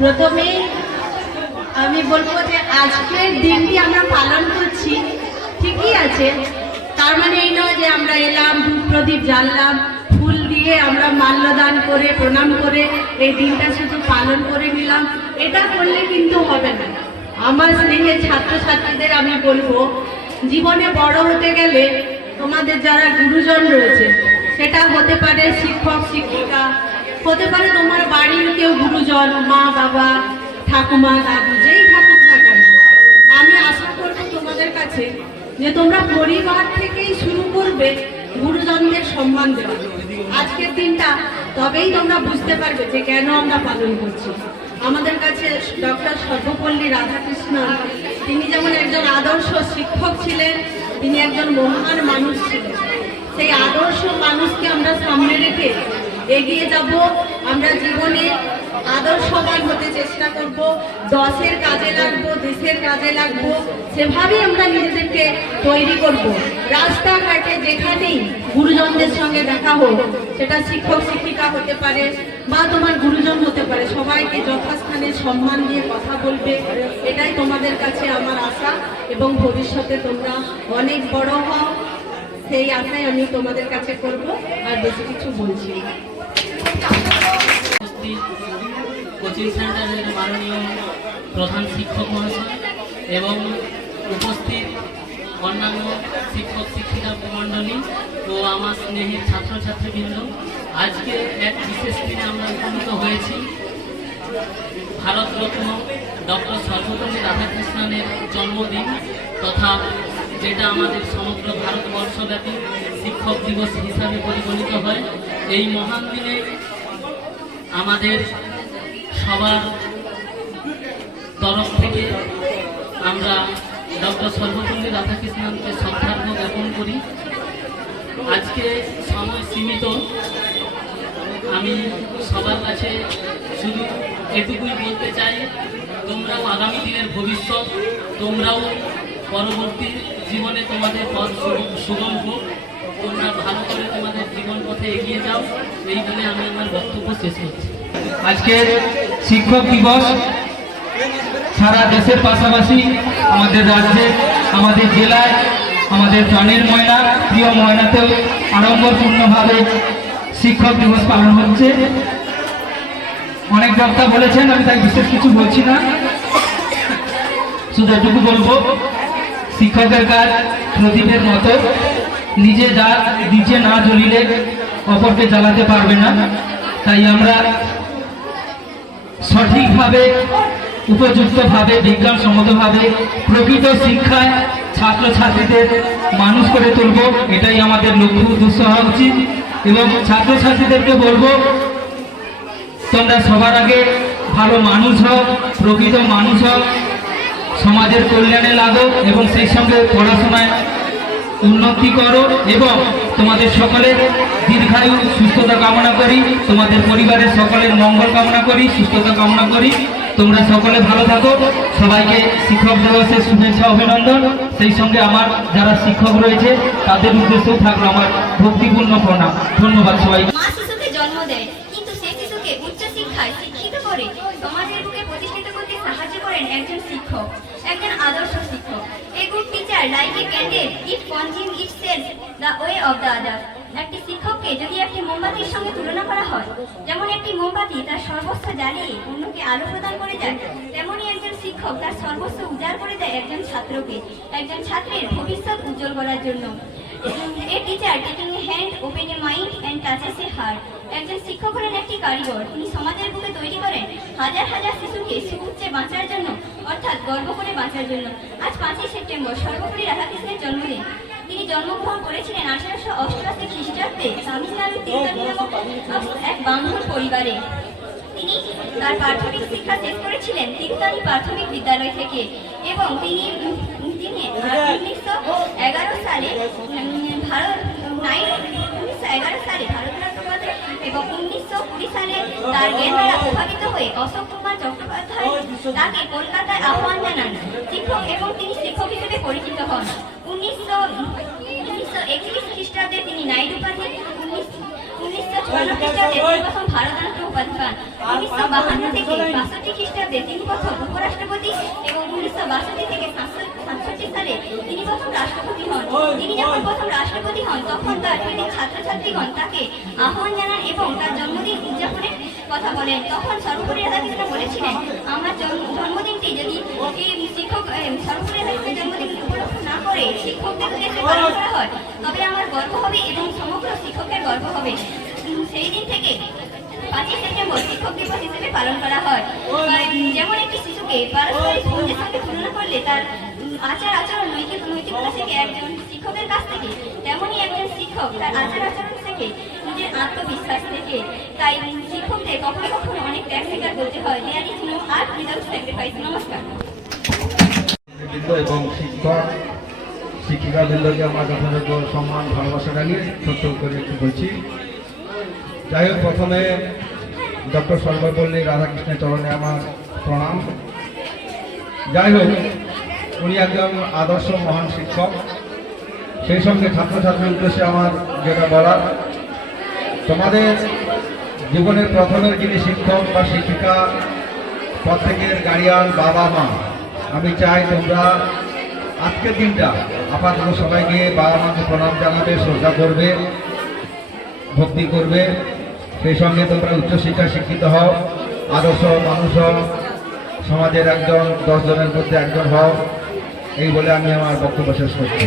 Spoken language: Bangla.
প্রথমেই আমি বলবো যে আজকের দিনটি আমরা পালন করছি ঠিকই আছে, তার মানে এই নয় যে আমরা এলাম ধূপ প্রদীপ জ্বাললাম, ফুল দিয়ে আমরা মাল্যদান করে প্রণাম করে এই দিনটা শুধু পালন করে নিলাম, এটা করলে কিন্তু হবে না। আমার স্নেহের ছাত্রছাত্রীদের আমি বলবো, জীবনে বড় হতে গেলে তোমাদের যারা গুরুজন রয়েছে, সেটা হতে পারে শিক্ষক শিক্ষিকা, হতে পারে তোমার বাড়ির কেউ গুরুজন, মা বাবা ঠাকুমা দাদু যেই থাকুক না কেন, আমি আশা করব তোমাদের কাছে যে তোমরা পরিবার থেকেই শুরু করবে গুরুজনদের সম্মান দেওয়া। আজকের দিনটা তবেই তোমরা বুঝতে পারবে যে কেন আমরা পালন করছি। আমাদের কাছে ডক্টর সর্বপল্লী রাধাকৃষ্ণন, তিনি যেমন একজন আদর্শ শিক্ষক ছিলেন, তিনি একজন মহান মানুষ ছিলেন। সেই আদর্শ মানুষকে আমরা সামনে রেখে এগিয়ে যাব। আমরা জীবনে আদর্শবান হতে চেষ্টা করব, দশের কাজে লাগবো, দেশের কাজে লাগবো, সেভাবেই আমরা নিজেদেরকে তৈরি করব। রাস্তাঘাটে যেখানেই গুরুজনদের সঙ্গে দেখা হোক, সেটা শিক্ষক শিক্ষিকা হতে পারে বা তোমার গুরুজন হতে পারে, সবাইকে যথাস্থানে সম্মান দিয়ে কথা বলবে। এটাই তোমাদের কাছে আমার আশা, এবং ভবিষ্যতে তোমরা অনেক বড় হও, সেই আশাই আমি তোমাদের কাছে করব, আর বেশি কিছু বলছি না। কোচিং সেন্টারের মাননীয় প্রধান শিক্ষক মহাশয় এবং উপস্থিত অন্যান্য শিক্ষক শিক্ষিকা মণ্ডলী ও আমার স্নেহের ছাত্রছাত্রীবৃন্দ, আজকে এক বিশেষ দিনে আমরা উপনীত হয়েছি। ভারতরত্ন ডক্টর সর্বপল্লী রাধাকৃষ্ণনের জন্মদিন, তথা যেটা আমাদের সমগ্র ভারতবর্ষব্যাপী শিক্ষক দিবস হিসাবে পরিগণিত হয়। এই মহান দিনে আমাদের সবার তরফ থেকে আমরা ডক্টর সর্বপল্লী রাধাকৃষ্ণনকে শ্রদ্ধার্ঘ্য জ্ঞাপন করি। আজকে সময় সীমিত, আমি সবার কাছে শুধু এটুকুই বলতে চাই, তোমরাও আগামী দিনের ভবিষ্যৎ, তোমরাও পরবর্তী জীবনে তোমাদের পথ সুগম হোক, তোমরা ভালো করে তোমাদের জীবন পথে এগিয়ে যাও, এই বলে আমি আমার বক্তব্য শেষ করছি। আজকের শিক্ষক দিবস সারা দেশের পাশাপাশি আমাদের রাজ্যে, আমাদের জেলায়, আমাদের প্রাণের ময়না, প্রিয় ময়নাতেও আড়ম্বরপূর্ণভাবে শিক্ষক দিবস পালন হচ্ছে। অনেক বক্তা বলেছেন, আমি তাই বিশেষ কিছু বলছি না, শুধু এটুকু বলবো, শিক্ষকের কাজ প্রদীপের মতো, নিজে না জ্বলিলে অপরকে জ্বালাতে পারবে না। তাই আমরা সঠিকভাবে, উপযুক্তভাবে, বিজ্ঞানসম্মতভাবে প্রকৃত শিক্ষায় ছাত্রছাত্রীদের মানুষ করে তুলব, এটাই আমাদের লক্ষ্য উদ্দেশ্য হওয়া উচিত। এবং ছাত্রছাত্রীদেরকে বলবো, তোমরা সবার আগে ভালো মানুষ হও, প্রকৃত মানুষ হও, সমাজের কল্যাণে লাগো এবং সেই সঙ্গে পড়াশোনায় উন্নতি করো, এবং তোমাদের সকলের দীর্ঘায়ু সুস্থতা কামনা করি, তোমাদের পরিবারের সকলের মঙ্গল কামনা করি, সুস্থতা কামনা করি। তোমরা সকলে ভালো থাকো। সবাইকে শিক্ষক দিবসের শুভেচ্ছা অভিনন্দন। সেই সঙ্গে আমার যারা শিক্ষক রয়েছে তাদের উদ্দেশ্যেও থাকলো আমার ভক্তিপূর্ণ প্রণাম। ধন্যবাদ সবাইকে। মা শিশুকে জন্ম দেয়, কিন্তু সেই শিশুকে উচ্চ শিক্ষায় শিক্ষিত করে সমাজের বুকে প্রতিষ্ঠিত করতে সাহায্য করেন একজন শিক্ষক, একজন আদর্শ শিক্ষক। A good teacher like a candle, it consumes itself the way of the other. একটি শিক্ষককে যদি একটি মোমবাতির সঙ্গে তুলনা করা হয়, যেমন একটি মোমবাতি তার সর্বস্ব জ্বালিয়ে অন্যকে আলো প্রদান করে যায়, তেমনই একজন শিক্ষক তার সর্বস্ব উজাড় করে দেয় একজন ছাত্রকে, একজন ছাত্রের ভবিষ্যৎ উজ্জ্বল করার জন্য। A teacher taking a hand, open a mind and touches a heart. একজন শিক্ষক হলেন একটি কারিগর, তিনি সমাজের বুকে তৈরি করেন হাজার হাজার শিশুকে সুউচ্চে বাঁচার জন্য, অর্থাৎ গর্ব করে বাঁচার জন্য। আজ 5ই সেপ্টেম্বর সর্বপল্লী রাধাকৃষ্ণের জন্মদিন। তিনি জন্মগ্রহণ করেছিলেন 1888 খ্রিস্টাব্দে তামিলনাড়ুর তিরুপতি নামক এক ব্রাহ্মণ পরিবারে। তিনি তার প্রাথমিক শিক্ষা শেষ করেছিলেন তিরুতানি প্রাথমিক বিদ্যালয় থেকে, এবং তিনি 1911 সালে ভারতরত্ন পান এবং 1920 সালে তার জ্ঞান দ্বারা প্রভাবিত হয়ে অশোক কুমার চট্টোপাধ্যায় তাকে কলকাতায় আহ্বান জানান শিক্ষক, এবং তিনি শিক্ষক হিসেবে পরিচিত হন। 1931 খ্রিস্টাব্দে তিনি নাইট উপাধি, 1954 খ্রিস্টাব্দে তিনি প্রথম ভারতরত্ন উপাধি পান। 1952 থেকে 62 খ্রিস্টাব্দে তিনি প্রথম উপরাষ্ট্রপতি এবং 1962 থেকে 67 সালে তিনি প্রথম রাষ্ট্রপতি হন। তিনি যখন প্রথম রাষ্ট্রপতি হন তখন তার কৃতি ছাত্রছাত্রীগণ তাকে আহ্বান জানান এবং তার জন্মদিন উদযাপনের কথা বলেন। তখন সর্বোপরি রাধাকৃষ্ণ বলেছিলেন, আমার জন্মদিনটি যদি সর্বোপরি রাধাকৃষ্ণের জন্মদিন উপলক্ষ না করে শিক্ষকদের উদ্দেশ্যে পালন করা হয় তবে আমার গর্ব হবে এবং সমগ্র শিক্ষকের গর্ব হবে। সেই দিন থেকে 5ই সেপ্টেম্বর শিক্ষক দিবস হিসেবে পালন করা হয়। যেমন একটি শিশুকে পারস্পরিক বন্ধুদের সঙ্গে তুলনা করলে তার আচার-আচরণ নৈতিকতা শেখে একজন শিক্ষকের কাছ থেকে, তেমনই একজন শিক্ষক তার আচার-আচরণ শেখে নিজের আত্মবিশ্বাস থেকে। তাই শিক্ষকদের কখনো কখনো অনেক ত্যাগ স্বীকার করতে হয়। There is no art without sacrifice. নমস্কার। এবং শিক্ষক শিক্ষিকা বৃন্দকে আমার যথাযোগ্য সম্মান ভালোবাসা জানিয়ে ছোট্ট করে একটু বলছি। যাই হোক, প্রথমে ডক্টর সর্বপল্লী রাধাকৃষ্ণের চরণে আমার প্রণাম। যাই হোক, উনি একজন আদর্শ মহান শিক্ষক। সেই সঙ্গে ছাত্রছাত্রীর উদ্দেশ্যে আমার যেটা বলার, তোমাদের জীবনের প্রথমের যিনি শিক্ষক বা শিক্ষিকা, প্রত্যেকের গার্ডিয়ান বাবা মা, আমি চাই তোমরা আজকের দিনটা আপাতত সবাই গিয়ে বাবা মাকে প্রণাম জানাবে, শ্রদ্ধা করবে, ভক্তি করবে। সেই সঙ্গে তোমরা উচ্চশিক্ষায় শিক্ষিত হও, আদর্শ মানুষ হও, সমাজের একজন 10 জনের মধ্যে একজন হও। এই বলে আমি আমার বক্তব্য শেষ করছি।